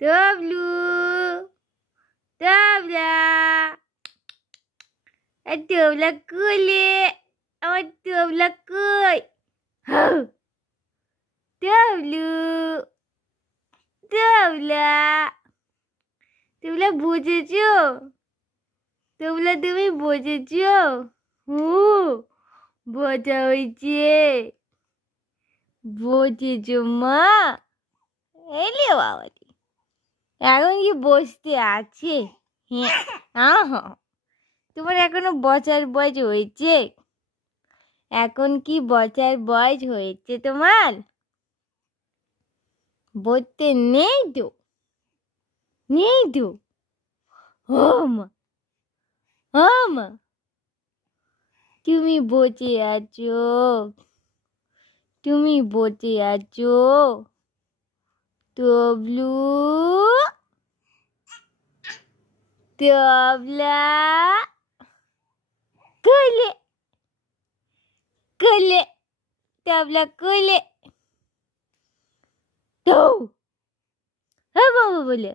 Toblu, Tobla, Tobla kulit, Tobla kulit. Toblu, Tobla, Tobla বুঝেছো? Tobla তুমি বুঝেছো? বোঝা হয়েছে। বুঝেছো মা? এলে বাবাটি এখন কি বসতে আছে? হ্যাঁ, তোমার এখনো বছর বয়স হয়েছে? এখন কি বছর বয়স হয়েছে তোমার? বলতে নেই তো, নেই তো। ও মা, তুমি বসে আছো, তুমি বসে আছো। তবলু, তবলা, কোলে, কোলে, তবলা কোলে। তো হ্যাঁ বাবা বলে